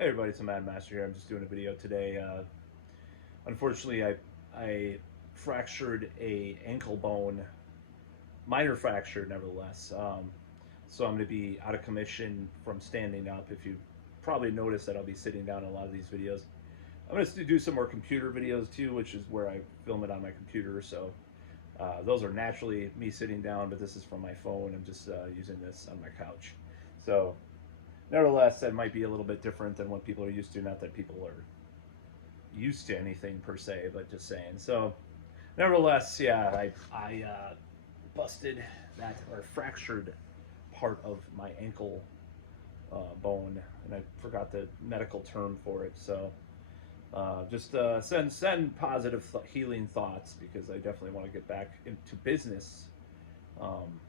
Hey everybody, it's a Mad Master here. I'm just doing a video today. Unfortunately, I fractured a ankle bone, minor fracture nevertheless. So I'm going to be out of commission from standing up. If you probably noticed that I'll be sitting down in a lot of these videos. I'm going to do some more computer videos too, which is where I film it on my computer. So those are naturally me sitting down, but this is from my phone. I'm just using this on my couch. So nevertheless, that might be a little bit different than what people are used to. Not that people are used to anything per se, but just saying. So, nevertheless, yeah, I busted that or fractured part of my ankle bone, and I forgot the medical term for it. So, just send positive healing thoughts because I definitely want to get back into business um,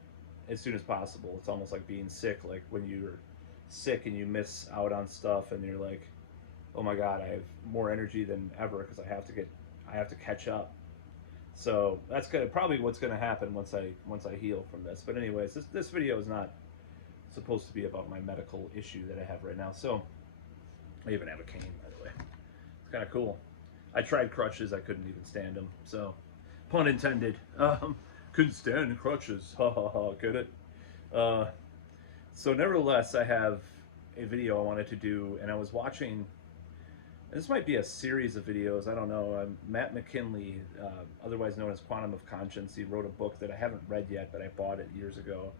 as soon as possible. It's almost like being sick, like when you're sick and you miss out on stuff, and you're like, oh my god, I have more energy than ever because I have to catch up. So that's probably what's gonna happen once I heal from this. But anyways, this video is not supposed to be about my medical issue that I have right now. So I even have a cane, by the way. It's kind of cool. I tried crutches, I couldn't even stand them. So pun intended. Couldn't stand crutches. Ha ha ha. Get it? Uh, so nevertheless, I have a video I wanted to do, and I was watching. This might be a series of videos. I don't know. Matt McKinley, otherwise known as Quantum of Conscience, he wrote a book that I haven't read yet, but I bought it years ago.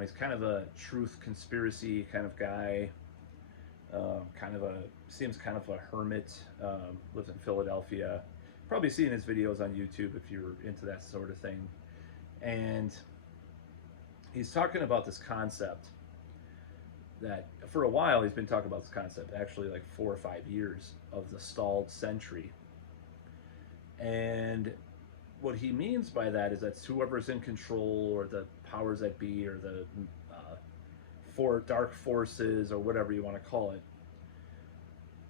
He's kind of a truth conspiracy kind of guy. Seems kind of a hermit. Lives in Philadelphia. Probably seen his videos on YouTube if you're into that sort of thing. And he's talking about this concept that for a while he's been talking about this concept, actually like 4 or 5 years, of the stalled century. And what he means by that is that whoever's in control, or the powers that be, or the for dark forces, or whatever you want to call it,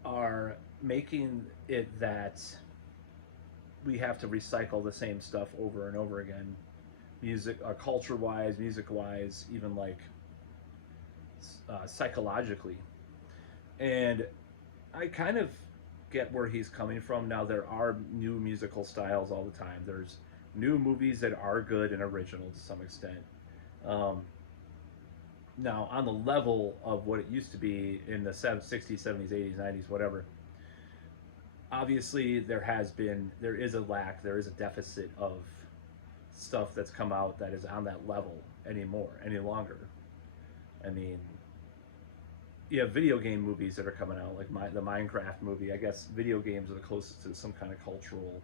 are making it that we have to recycle the same stuff over and over again, music, culture wise, music wise, even like psychologically. And I kind of get where he's coming from. Now, there are new musical styles all the time. There's new movies that are good and original to some extent. Um, Now, on the level of what it used to be in the 60s, 70s, 80s, 90s, whatever, obviously there is a lack, there is a deficit of stuff that's come out that is on that level any longer. I mean, you have video game movies that are coming out, like the Minecraft movie. I guess video games are the closest to some kind of cultural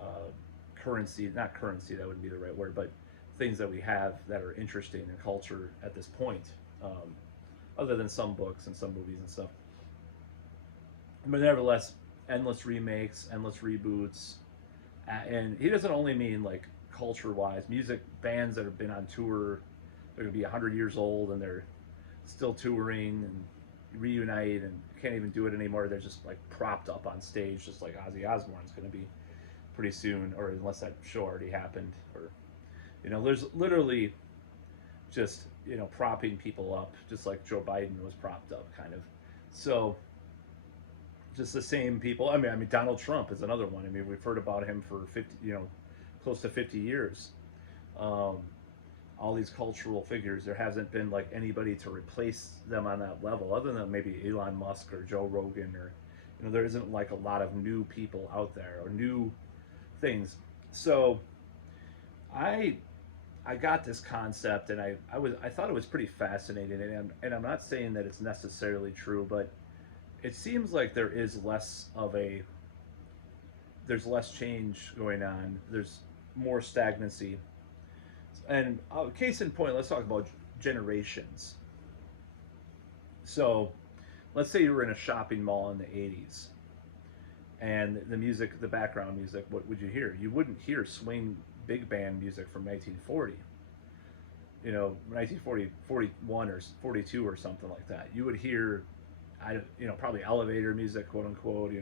uh, currency. Not currency, that wouldn't be the right word, but things that we have that are interesting in culture at this point, other than some books and some movies and stuff. But nevertheless, endless remakes, endless reboots, and he doesn't only mean like culture-wise, music bands that have been on tour. They're gonna be 100 years old and they're still touring and reunite and can't even do it anymore. They're just like propped up on stage, just like Ozzy Osbourne's going to be pretty soon, or unless that show already happened. Or, there's literally just, propping people up, just like Joe Biden was propped up, kind of. So, just the same people. I mean, Donald Trump is another one. I mean, we've heard about him for 50, close to 50 years. Um, all these cultural figures, there hasn't been like anybody to replace them on that level, other than maybe Elon Musk or Joe Rogan, or there isn't like a lot of new people out there or new things. So I I got this concept, and I thought it was pretty fascinating, and I'm not saying that it's necessarily true, but it seems like there's less change going on. There's more stagnancy. And case in point, let's talk about generations. So, let's say you were in a shopping mall in the 80s, and the music, the background music, what would you hear? You wouldn't hear swing big band music from 1940. 1940, 41 or 42 or something like that. You would hear, probably elevator music, quote unquote,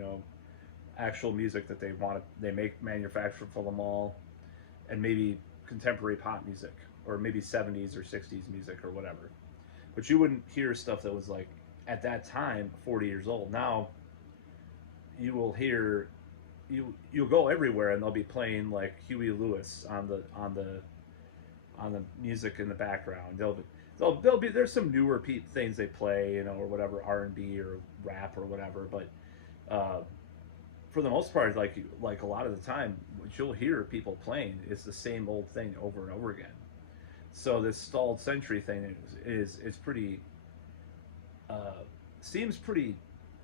actual music that they make manufactured for the mall, and maybe contemporary pop music, or maybe 70s or 60s music or whatever. But you wouldn't hear stuff that was like at that time 40 years old. Now you will hear you'll go everywhere and they'll be playing like Huey Lewis on the music in the background. They'll be there's some newer things they play, you know, or whatever, R&B or rap or whatever, but uh, for the most part, like a lot of the time, what you'll hear people playing is the same old thing over and over again. So this stalled century thing is pretty uh, seems pretty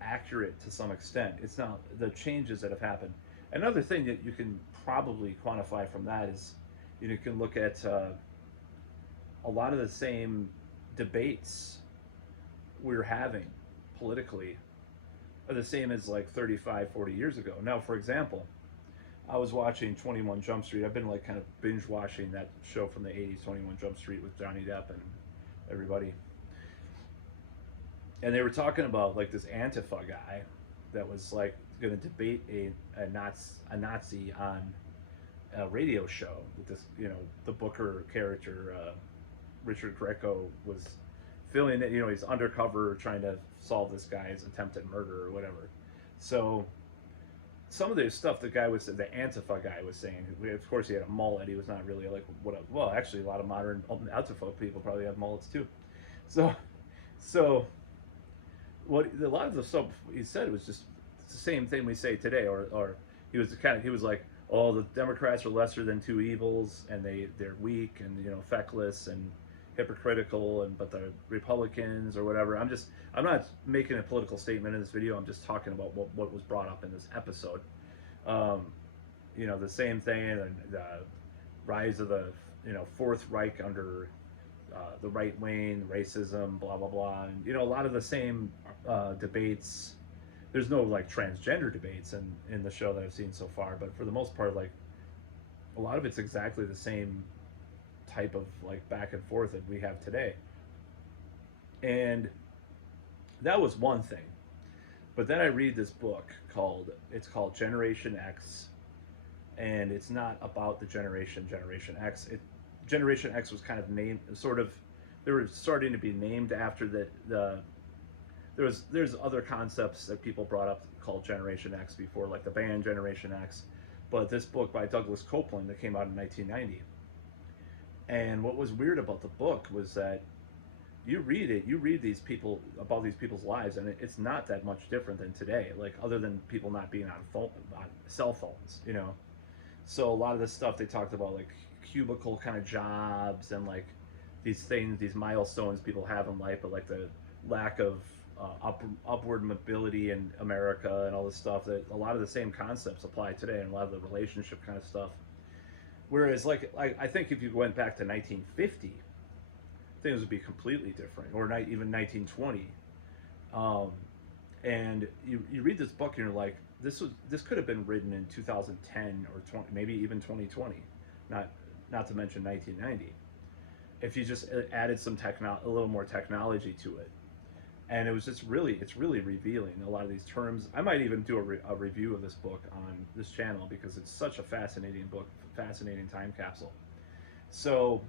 accurate to some extent. It's not the changes that have happened. Another thing that you can probably quantify from that is you can look at a lot of the same debates we're having politically are the same as like 35, 40 years ago. Now, for example, I was watching 21 Jump Street. I've been like kind of binge watching that show from the 80s, 21 Jump Street with Johnny Depp and everybody. And they were talking about like this Antifa guy that was like going to debate a Nazi on a radio show with this, you know, the Booker character, Richard Greco was filling it, you know, he's undercover trying to solve this guy's attempted murder or whatever. So some of the stuff the Antifa guy was saying, of course he had a mullet, he was not really like well, actually a lot of modern Antifa people probably have mullets too. So so what a lot of the stuff he said was just the same thing we say today, or he was like, oh, the Democrats are lesser than two evils and they're weak and, you know, feckless and hypocritical, and but the Republicans or whatever. I'm not making a political statement in this video. I'm just talking about what was brought up in this episode. Um, you know, the same thing, and the rise of the, you know, Fourth Reich under the right wing, racism, blah blah blah, and, you know, a lot of the same debates. There's no like transgender debates in the show that I've seen so far, but for the most part, like a lot of it's exactly the same type of like back and forth that we have today. And that was one thing. But then I read this book called Generation X, and it's not about the Generation X. Generation X was kind of named sort of, they were starting to be named after there's other concepts that people brought up called Generation X before, like the band Generation X. But this book by Douglas Copeland that came out in 1990. And what was weird about the book was that you read these people, about these people's lives, and it's not that much different than today. Like, other than people not being on cell phones, you know. So a lot of this stuff they talked about, like cubicle kind of jobs and like these things, these milestones people have in life, but like the lack of upward mobility in America and all this stuff. That a lot of the same concepts apply today, and a lot of the relationship kind of stuff. Whereas, like, I think if you went back to 1950, things would be completely different, or even 1920. And you read this book and you're like, this could have been written in 2010 or 20, maybe even 2020, not to mention 1990. If you just added a little more technology to it, and it's really revealing a lot of these terms. I might even do a review of this book on this channel because it's such a fascinating book, fascinating time capsule. So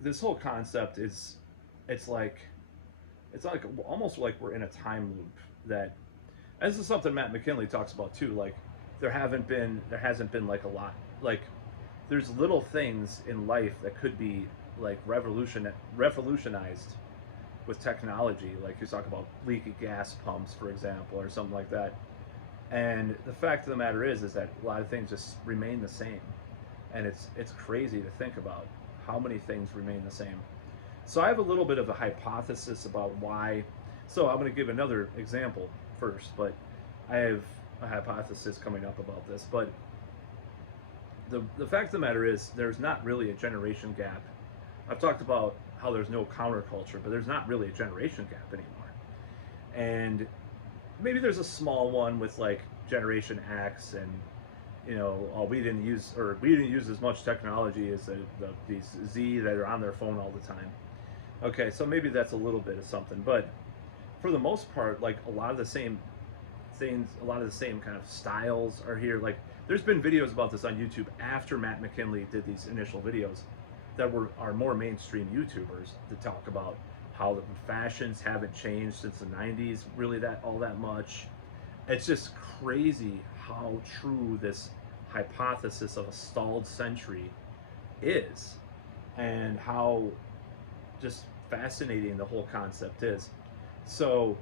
this whole concept it's like almost like we're in a time loop. That, and this is something Matt McKinley talks about too. Like there hasn't been like a lot, like there's little things in life that could be like revolutionized with technology. Like you talk about leaky gas pumps, for example, or something like that. And the fact of the matter is that a lot of things just remain the same, and it's crazy to think about how many things remain the same. So I have a little bit of a hypothesis about why. So I'm going to give another example first, but I have a hypothesis coming up about this. But the fact of the matter is there's not really a generation gap. I've talked about how there's no counterculture, but there's not really a generation gap anymore. And maybe there's a small one with like Generation X, and, you know, we didn't use as much technology as these Z that are on their phone all the time. Okay, so maybe that's a little bit of something, but for the most part, like a lot of the same things, a lot of the same kind of styles are here. Like there's been videos about this on YouTube after Matt McKinley did these initial videos that are more mainstream YouTubers that talk about how the fashions haven't changed since the 90s really that all that much. It's just crazy how true this hypothesis of a stalled century is, and how just fascinating the whole concept is. So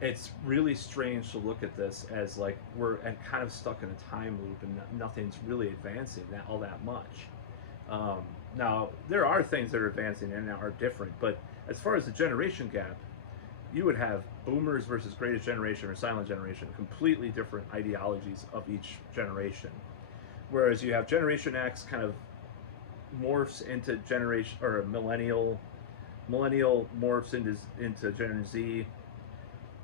it's really strange to look at this as like we're kind of stuck in a time loop and nothing's really advancing that all that much. Um, Now there are things that are advancing and are different, but as far as the generation gap, you would have boomers versus greatest generation or silent generation, completely different ideologies of each generation. Whereas you have Generation X kind of morphs into generation or millennial morphs into Gen Z.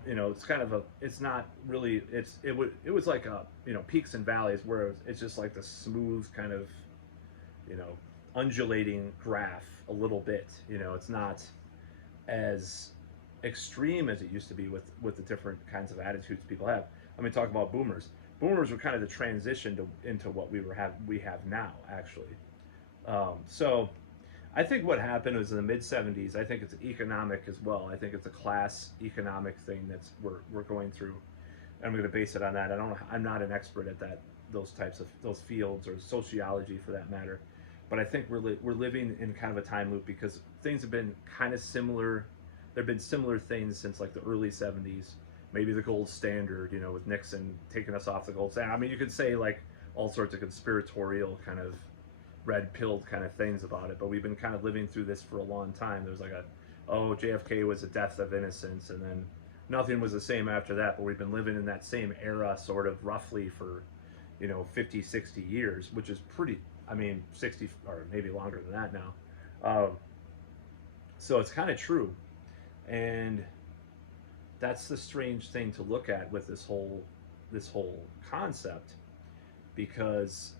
You know, it's kind of a, it's not really, it was like a, peaks and valleys where it's just like the smooth kind of, you know, undulating graph a little bit. You know, it's not as extreme as it used to be with the different kinds of attitudes people have. I mean, talk about boomers. Boomers were kind of the transition into what we have now, actually. So I think what happened was in the mid '70s. I think it's economic as well. I think it's a class economic thing that's we're going through. I'm going to base it on that. I don't. I'm not an expert at those types of those fields or sociology for that matter, but I think we're living in kind of a time loop because things have been kind of similar. There've been similar things since like the early '70s. Maybe the gold standard, with Nixon taking us off the gold standard. I mean, you could say like all sorts of conspiratorial kind of red pilled kind of things about it, but we've been kind of living through this for a long time. There's like JFK was a death of innocence, and then nothing was the same after that, but we've been living in that same era sort of roughly for, 50, 60 years, which is pretty, I mean, 60 or maybe longer than that now. So it's kind of true. And that's the strange thing to look at with this whole concept, because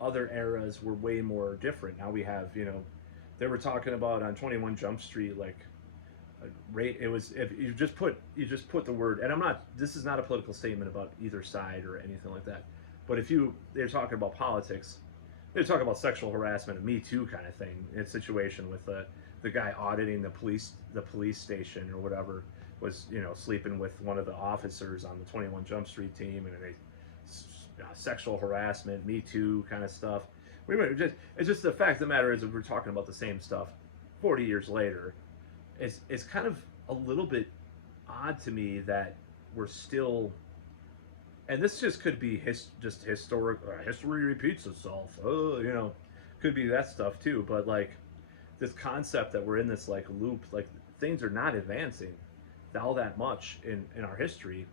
other eras were way more different. Now we have, they were talking about on 21 Jump Street, like a rate. It was, if you just put the word, and I'm not. This is not a political statement about either side or anything like that. But they're talking about politics. They're talking about sexual harassment, a Me Too kind of thing. In a situation with the guy auditing the police station or whatever was, sleeping with one of the officers on the 21 Jump Street team, and they sexual harassment, Me Too kind of stuff. It's just the fact of the matter is that we're talking about the same stuff 40 years later. It's kind of a little bit odd to me that we're still, and this just could be just historic. History repeats itself. Could be that stuff too. But like this concept that we're in this like loop, like things are not advancing all that much in our history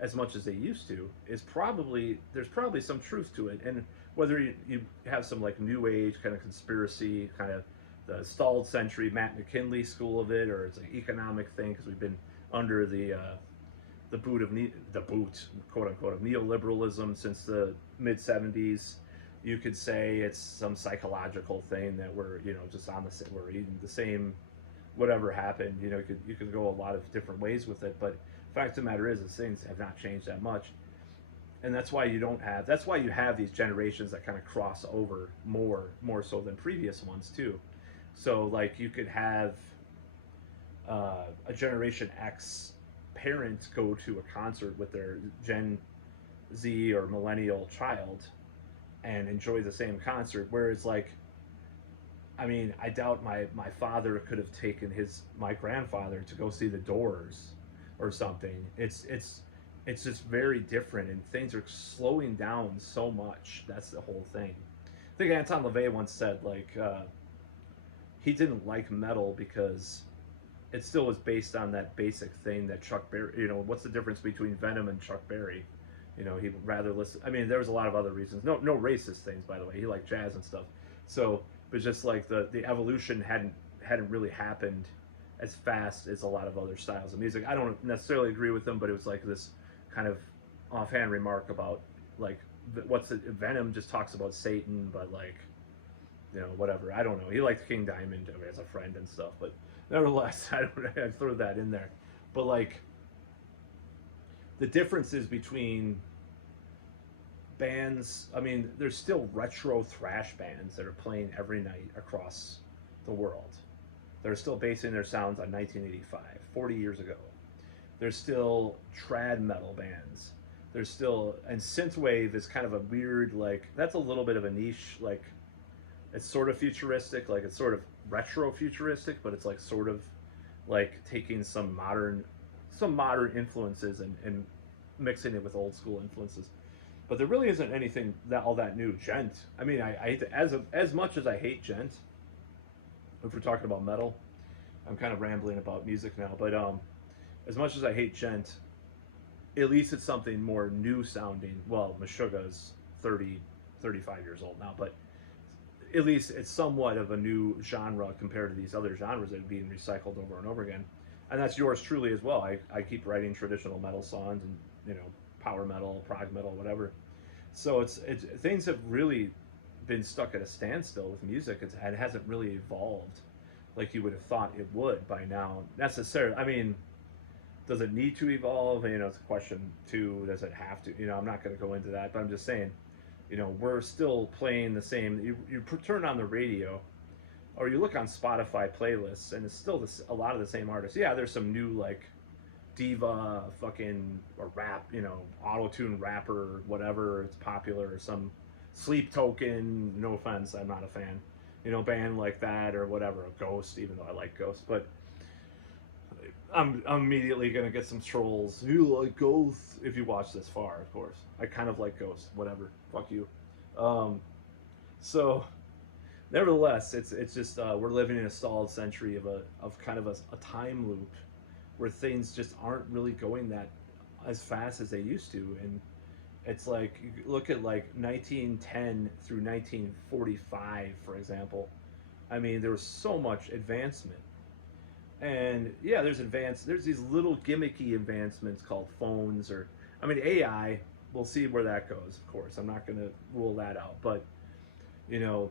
as much as they used to, there's probably some truth to it. And whether you have some like new age kind of conspiracy, kind of the stalled century Matt McKinley school of it, or it's an economic thing because we've been under the boot quote unquote of neoliberalism since the mid '70s. You could say it's some psychological thing that we're just we're eating the same whatever happened. You could go a lot of different ways with it, but fact of the matter is things have not changed that much. And that's why you have these generations that kind of cross over more so than previous ones too. So like you could have a Generation X parent go to a concert with their Gen Z or millennial child and enjoy the same concert, whereas like, I mean, I doubt my father could have taken my grandfather to go see the Doors or something. It's just very different, and things are slowing down so much. That's the whole thing. I think Anton LaVey once said like he didn't like metal because it still was based on that basic thing that Chuck Berry. What's the difference between Venom and Chuck Berry? He'd rather listen. I mean, there was a lot of other reasons. No racist things, by the way. He liked jazz and stuff. So, but just like the evolution hadn't really happened as fast as a lot of other styles of music. I don't necessarily agree with them, but it was like this kind of offhand remark about like Venom just talks about Satan, but like whatever. I don't know. He liked King Diamond as a friend and stuff, but nevertheless, I throw that in there. But like the differences between bands, I mean, there's still retro thrash bands that are playing every night across the world. They're still basing their sounds on 1985, 40 years ago. There's still trad metal bands. There's still, and synthwave is kind of a weird, like, that's a little bit of a niche, like, it's sort of futuristic, like it's sort of retro futuristic, but it's like sort of like taking some modern influences and mixing it with old school influences. But there really isn't anything that all that new. Gent. I mean, as much as I hate Gent, if we're talking about metal, I'm kind of rambling about music now. But as much as I hate Gent, at least it's something more new sounding. Well, Meshuggah's 30, 35 years old now, but at least it's somewhat of a new genre compared to these other genres that are being recycled over and over again. And that's yours truly as well. I keep writing traditional metal songs and, you know, power metal, prog metal, whatever. So it's things have really been stuck at a standstill with music. It hasn't really evolved like you would have thought it would by now necessarily. I mean, does it need to evolve? You know, it's a question too. Does it have to? You know, I'm not going to go into that, but I'm just saying, you know, we're still playing the same. You turn on the radio, or you look on Spotify playlists, and it's still a lot of the same artists. Yeah, there's some new like diva, fucking or rap, you know, auto tune rapper, whatever. It's popular, or some Sleep Token. No offense, I'm not a fan. You know, band like that or whatever. Ghost, even though I like Ghost, but I'm immediately gonna get some trolls. You like Ghost? If you watch this far, of course. I kind of like Ghost. Whatever. Fuck you. Um, so, nevertheless, it's just we're living in a stalled century of kind of a time loop where things just aren't really going that as fast as they used to, and it's like you look at like 1910 through 1945, for example. I mean, there was so much advancement. And yeah, there's these little gimmicky advancements called phones, or I mean AI. We'll see where that goes. Of course, I'm not going to rule that out, but you know,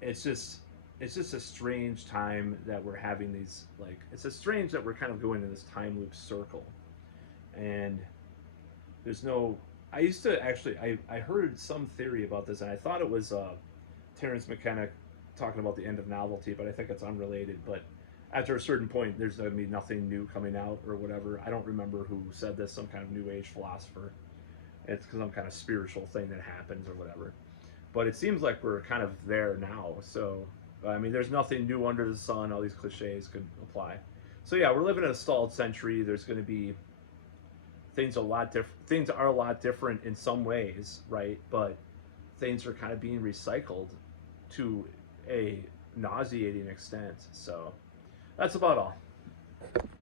it's just it's just a strange time that we're having these, like, it's a strange that we're kind of going in this time loop circle, and there's no. I used to actually I heard some theory about this, and I thought it was Terrence McKenna talking about the end of novelty, but I think it's unrelated. But after a certain point, there's going to be nothing new coming out or whatever. I don't remember who said this, some kind of new age philosopher. It's some kind of spiritual thing that happens or whatever. But it seems like we're kind of there now. So, I mean, there's nothing new under the sun. All these cliches could apply. So yeah, we're living in a stalled century. There's going to be things a lot different. Things are a lot different in some ways, right? But things are kind of being recycled to a nauseating extent. So that's about all.